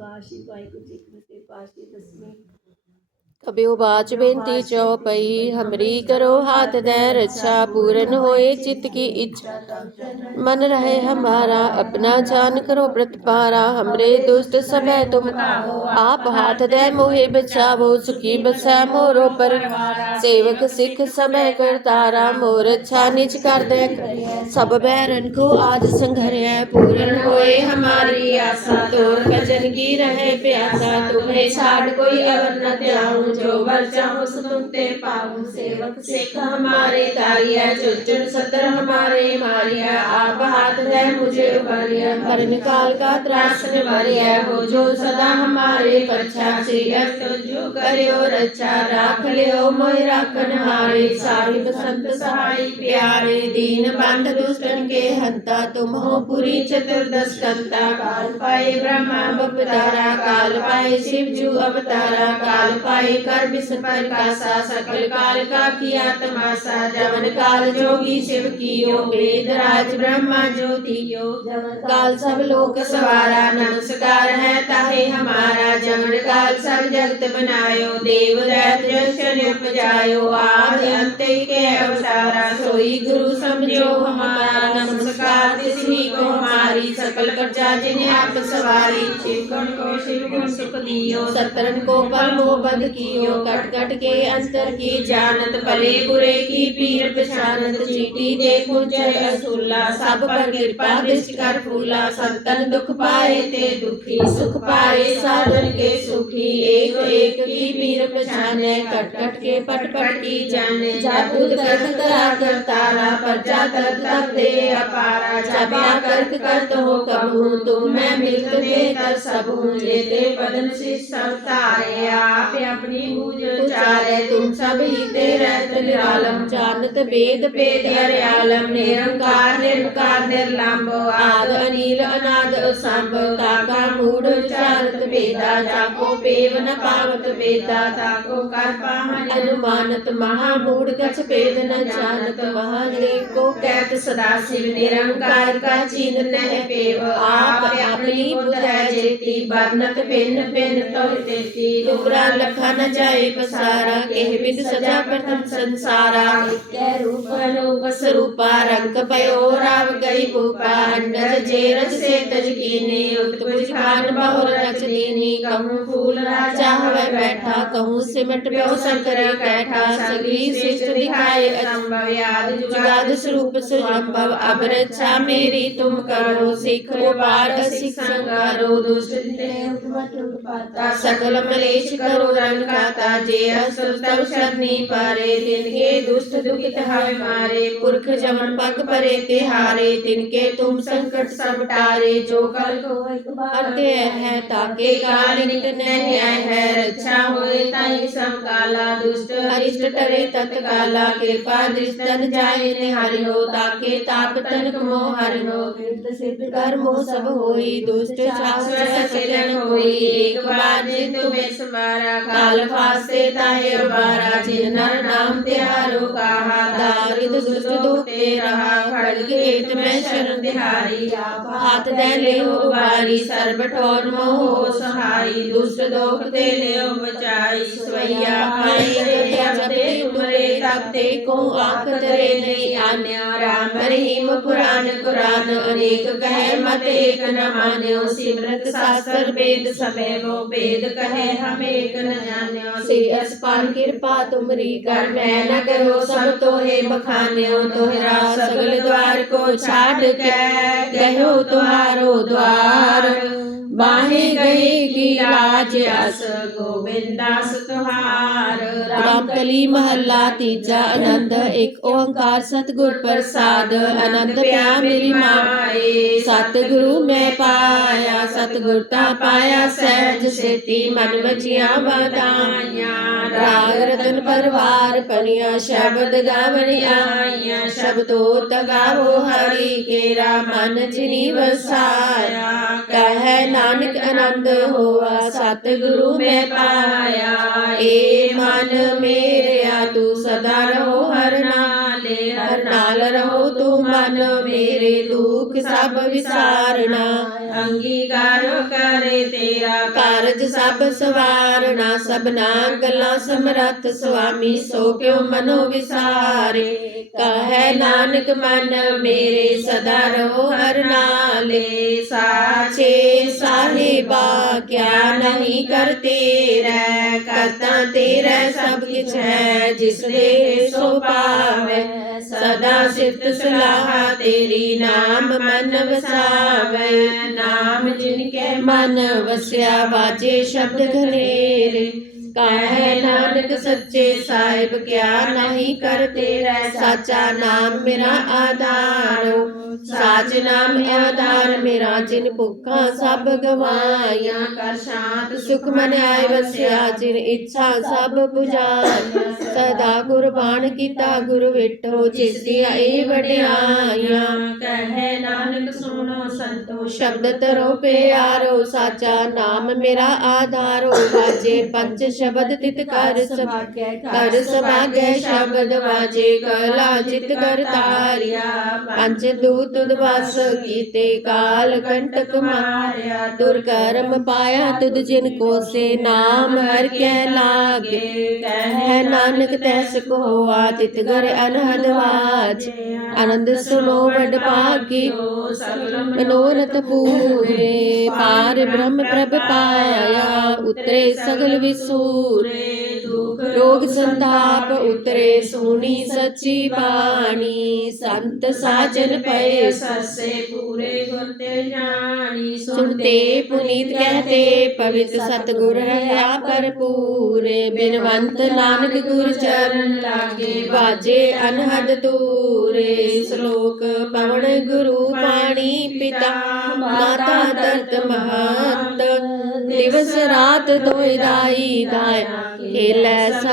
ਕਾਸ਼ੀ ਵਾਹਿਗੁਰੂ ਜੀ ਕੀ ਫਤਿਹ ਪਾਸ਼ੀ ਦਸਵੀਂ ਕਬਿਉ ਬਾਚ ਬੇਨਤੀ ਚੋ ਪਈ ਹਮਰੀ ਕਰੋ ਹਾਥ ਦੇ ਰੱਛਾ, ਪੂਰਨ ਹੋਏ ਚਿਤ ਕੀ ਇੱਛਾ। ਮਨ ਰਹੇ ਹਮਾਰਾ ਆਪਣਾ ਜਾਨ ਕਰੋ ਪ੍ਰਤਪਾਰਾ ਹਮਰੇ ਦੁਸ਼ਟ ਸਭੈ ਤੁਮ। ਆਪ ਹਾਥ ਦੇ ਮੋਹਿ ਬਚਾਵੋ ਸੁਖੀ ਬਸੈ ਮੋਰੋ ਪਰ। ਸੇਵਕ ਸਿੱਖ ਸਭੈ ਕਰਤਾਰਾ ਮੋਰ ਅੱਛਾ ਨਿਜ ਕਰਦੇ ਸਭ ਬੈਰਨ ਕੋ ਆਜ ਸੰਘਰਿਆ ਪੂਰਨ ਹੋਏ ਹਮਾਰੀ ਆਸਾ। ਤੋਰ ਭਜਨ ਕੀ ਰਹੇ ਪਿਆਸਾ ਤੁਮੇ ਛਾੜ ਕੋਈ ਅਵਰ ਨ ਧਿਆਉ न त्याऊं जो वर चाहूं सो तुम ते पाऊं सेवक सिख हमारे तारिया चुचुन सतर हमारे मारिया आप हाथ दे मुझे उबारिया मरण काल का त्रास निवारिया हो जो सदा हमारे पच्छा श्री अस्त जो करियो रक्षा राख लियो मोहि राखन हारे साहिब संत सहाय प्यारे दीन बंध दुष्टन के हंता तुम हो पुरी चतुर्दश कंता काल पाए ब्रह्मा बपतारा काल पाए शिव जू अवतारा काल पाए कर विष सा सकल काल का किया तमाशा जवन काल जोगी शिव कियो वेद राज ब्रह्मा ज्योतियो जवन काल सब लोक सवारा नमस्कार है ताहे हमारा जवन काल सब जगत बनायो देव दैत जशन उपजायो आद अंत के अवतारा सोई गुरु समझो हमारा, नमस्कार तिसरी को हमारी सकल प्रजा जिन्हें आप सवारी शिव को शिव गुण सुख दियो सतरन को परमो बद कियो कट कट के अंतर की जानत भले बुरे की पीर पछानत चीटी देखो जय असुल्ला सब पर कृपा दृष्टि कर फूला संतन दुख पाए ते दुखी सुख पाए साधन के सुखी एक एक की पीर पछाने कट कट के पट पट की जाने जाबुद कर करा कर तारा प्रजा तक तक दे अपारा जबा करक करत हो कबू तुम मैं मिलत दे कर सबू जेते बदन से सब तारे आप अपनी बूझ चारे तुम सब ही तेरे निरालम जानत वेद भेद हरियालम निरंकार निर्विकार निर्लंब आद अनिल अनाद असंभ ताका मूढ़ चारत वेदा जाको पेव न पावत वेदा ताको कर पाहन अनुमानत महामूढ़ गच भेद न जानत महादेव को कहत सदा शिव निरंकार का चिन्ह है पेव आप अपनी बुद्ध है जेती बरनत भिन्न भिन्न तो तेती ਜਾਏ ਪਸਾਰਾ, ਕਹਿ ਬਿਦ ਸਜਾ ਪ੍ਰਥਮ ਸੰਸਾਰਾ। ਕੈ ਰੂਪ ਲੋਭ ਸਰੂਪਾ, ਰੰਗ ਪਇਓ ਰਾਵ ਗਈ ਭੂਪਾ ਅੰਡਰ ਜੇਰਜ ਸੇ ਤਜਕੀਨੀ ਉਤ ਕੁਝ ਖਾਨ ਬਹੁਰ ਰਚ ਦੀਨੀ, ਕਹੂੰ ਫੂਲ ਰਾਜਾ ਹਵੇ ਬੈਠਾ, ਕਹੂੰ ਸਿਮਟ ਬਿਓ ਸੰਕਰੇ ਕੈਠਾ ਸਗਰੀ ਸ੍ਰਿਸ਼ਟ ਦਿਖਾਏ ਅਚੰਭਵ ਯਾਦ ਜੁਗਾਦ ਸਰੂਪ ਸੁਰੰਭਵ ਅਬ ਰਚਾ ਮੇਰੀ ਤੁਮ ਕਰੋ, ਸਿੱਖ ਉਪਾਰ ਸਿੱਖ ਸੰਗਾਰੋ, ਦੁਸ਼ਟ ਤੇ ਉਤਮਤ ਉਪਾਤਾ ਸਕਲ ਮਲੇਸ਼ ਕਰੋ, ਰੰਗ खाता जे असुर तब शरणी पारे तिनके दुष्ट दुखित हवे मारे पुरख जमन पग परे तिहारे तिनके तुम संकट सब टारे जो कल को एक बार ते है ताके काल निकट नहीं है रक्षा होए ताई सम काला दुष्ट अरिष्ट टरे तत्काला कृपा दृष्टन जाए निहारि हो ताके ताप तन मोह हरि हो कीर्त सिद्ध कर्म हो सब होई दुष्ट शास्त्र सचलन होई एक बार जिन तुम्हें समारा काल फासे ताहे बारा जिन नर नाम त्यारो कहा दारिद दुष्ट दोते रहा खड़ग केत में शरण तिहारी आप हाथ दे ले हो बारी सर्ब ठोर मोह सहाई दुष्ट दोख ते ले हो बचाई स्वैया पाई रे जब ते तुमरे तब ते को आंख तरे नहीं आन्या राम रहीम पुराण कुरान अनेक कहे मत एक न मान्यो सिमरत शास्त्र वेद सबे वो वेद कहे हम एक न ਬਖਾਨਿਓ ਸੇ ਅਸ ਪਨ ਕਿਰਪਾ ਤੁਮਰੀ ਕਰ ਮੈਂ ਨ ਕਰੋ ਸਭ ਤੋਹੇ ਬਖਾਨਿਓ ਤੋਹਰਾ ਸਗਲ ਦਵਾਰ ਕੋ ਛਾੜ ਕੇ ਕਹਿਓ ਤੁਹਾਰੋ ਦਵਾਰ। ਬਾਹੇ ਗਏ ਕੀ ਰਾਜ ਅਸ ਗੋਬਿੰਦਾਸ ਤੁਹਾਰ। ਰਾਮਕਲੀ ਮਹੱਲਾ ਤੀਜਾ ਆਨੰਦ ਇੱਕ ਓੰਕਾਰ ਸਤਗੁਰ ਪ੍ਰਸਾਦ। ਆਨੰਦ ਪਿਆ ਮੇਰੀ ਮਾਏ ਸਤਗੁਰੂ ਮੈਂ ਪਾਇਆ ਸਤਗੁਰ ਤਾ ਪਾਇਆ ਸਹਿਜ ਸੇਤੀ ਮਨ ਮਚਿਆ ਬਤਾ ਰਾਗ ਰਤਨ ਪਰਵਾਰ ਪਨਿਆ ਸ਼ਬਦ ਗਾਵਣਿਆ ਸ਼ਬਦੋਤ ਗਾਵੋ ਹਰੀ ਕੇਰਾ ਮਨ ਜਿਨੀ ਵਸਾਇਆ ਕਹਿ ਨਾਨਕ ਆਨੰਦ ਹੋਆ ਸਤ ਗੁਰੂ ਮੈਂ ਪਾਇਆ। ਏ ਮਨ ਮੇਰਿਆ ਤੂੰ ਸਦਾ ਰਹੋ ਹਰ ਨਾਮ। ਰਹੋ ਤੂੰ ਮਨ ਮੇਰੇ ਦੁੱਖ ਸਭ ਵਿਸਾਰਣਾ। ਅੰਗੀਕਾਰ ਕਰੇ ਤੇਰਾ ਕਾਰਜ ਸਭ ਸਵਾਰਣਾ। ਸਭਨਾ ਗੱਲਾਂ ਸਮਰੱਥ ਸੁਆਮੀ, ਸੋ ਕਿਉ ਮਨੋ ਵਿਸਾਰੇ। ਕਹੈ ਨਾਨਕ ਮਨ ਮੇਰੇ ਸਦਾ ਰਹੋ ਹਰ ਨਾਲੇ। ਸਾਚੇ ਸਾਹਿਬਾ, ਕਿਆ ਨਹੀਂ ਕਰ ਤੇਰਾ ਕਰਤਾ ਤੇਰਾ ਸਭ ਕਿਛ ਹੈ, ਜਿਸ ਦੇ ਸੋ ਪਾਵੈ। ਸਦਾ ਸਿਫਤ ਸਲਾਹ ਤੇਰੀ ਨਾਮ ਮਨ ਵਸਾਵੈ। ਨਾਮ ਜਿਨ ਕੈ ਮਨ ਵਸਿਆ ਵਾਜੇ ਸ਼ਬਦ ਘਨੇਰੇ ਕਾਹੈ ਨਾਨਕ ਸੱਚੇ ਸਾਹਿਬ ਕਿਆ ਨਹੀਂ ਕਰ ਤੇਰਾ ਸਾਚਾ ਨਾਮ ਮੇਰਾ ਆਧਾਰੋ। ਸਾਚ ਨਾਮ ਆਧਾਰ ਮੇਰਾ ਜਿਨ ਭੁੱਖਾਂ ਸਭ ਗਵਾਈਆਂ ਕਰ ਸ਼ਾਂਤ ਸੁਖ ਮਨ ਆਏ ਵਸਿਆ ਜਿਨ ਇੱਛਾ ਸਭ 부ਝਾਈਆਂ ਸਦਾ ਕੁਰਬਾਨ ਕੀਤਾ ਗੁਰ ਵਿਟੋ ਜਿਸ ਦੀ ਆਈ ਵਡਿਆਈਆਂ। ਕਹੈ ਨਾਨਕ ਸੁਣੋ ਸੰਤੋ ਸ਼ਬਦ ਤਰੋ ਪਿਆਰੋ ਸਾਚਾ ਨਾਮ ਮੇਰਾ ਆਧਾਰੋ। ਵਾਜੇ ਪੰਜ ਸ਼ਬਦ ਤਿਤ ਕਰ ਸਮਾਗੈ ਕਰ ਸਮਾਗੈ, ਸ਼ਬਦ ਵਾਜੇ, ਕਲਾ ਜਿਤ ਕਰ ਤਾਰਿਆ ਪੰਜ ਦੂਤ ਦਵਸ ਕੀਤੇ, ਕਾਲ ਕੰਟਕ ਮਾਰਿਆ। ਦੁਰ ਕਰਮ ਪਾਇਆ ਤੁਧ ਜਿਨ ਕੋ ਸੇ ਨਾਮ ਹਰ ਕੈ ਲਾਗੇ। ਕਹਿ ਨਾਨਕ ਤੈਸ ਕੋ ਆਤਿਤ ਗਰ ਅਨਹਦ ਵਾਜ। ਆਨੰਦ ਸੁਨੋ ਵਡ ਭਾਗੀ ਮਨੋਰਥ ਪੂਰੇ ਪਾਰ ਬ੍ਰਹਮ ਪ੍ਰਭ ਪਾਇਆ ਉਤਰੇ ਸਗਲ ਵਿਸੂਰੇ। ਰੋਗ ਸੰਤਾਪ ਉਤਰੇ ਸੁਣੀ ਸੱਚੀ ਬਾਣੀ। ਸੰਤ ਸਾਜਨ ਪਏ ਸਸੇ ਪੂਰੇ ਗੁਰ ਤੇ ਜਾਣੀ। ਸੁਣਤੇ ਪੁਨੀਤ ਕਹਤੇ, ਪਵਿੱਤ ਸਤਗੁਰ ਰਹਾ ਭਰਪੂਰੇ। ਬਿਨਵੰਤ ਨਾਨਕ ਗੁਰ ਚਰਨ ਲਾਗੇ ਵਾਜੇ ਅਨਹਦ ਤੂਰੇ ਸ਼ਲੋਕ ਪਵਨ ਗੁਰੂ ਪਾਣੀ ਪਿਤਾ, ਮਾਤਾ ਦਰਤ ਮਹਤ। ਦਿਵਸ ਰਾਤ ਦੋਇ ਦਾਈ ਦਾਇਆ, ਖੇਲੇ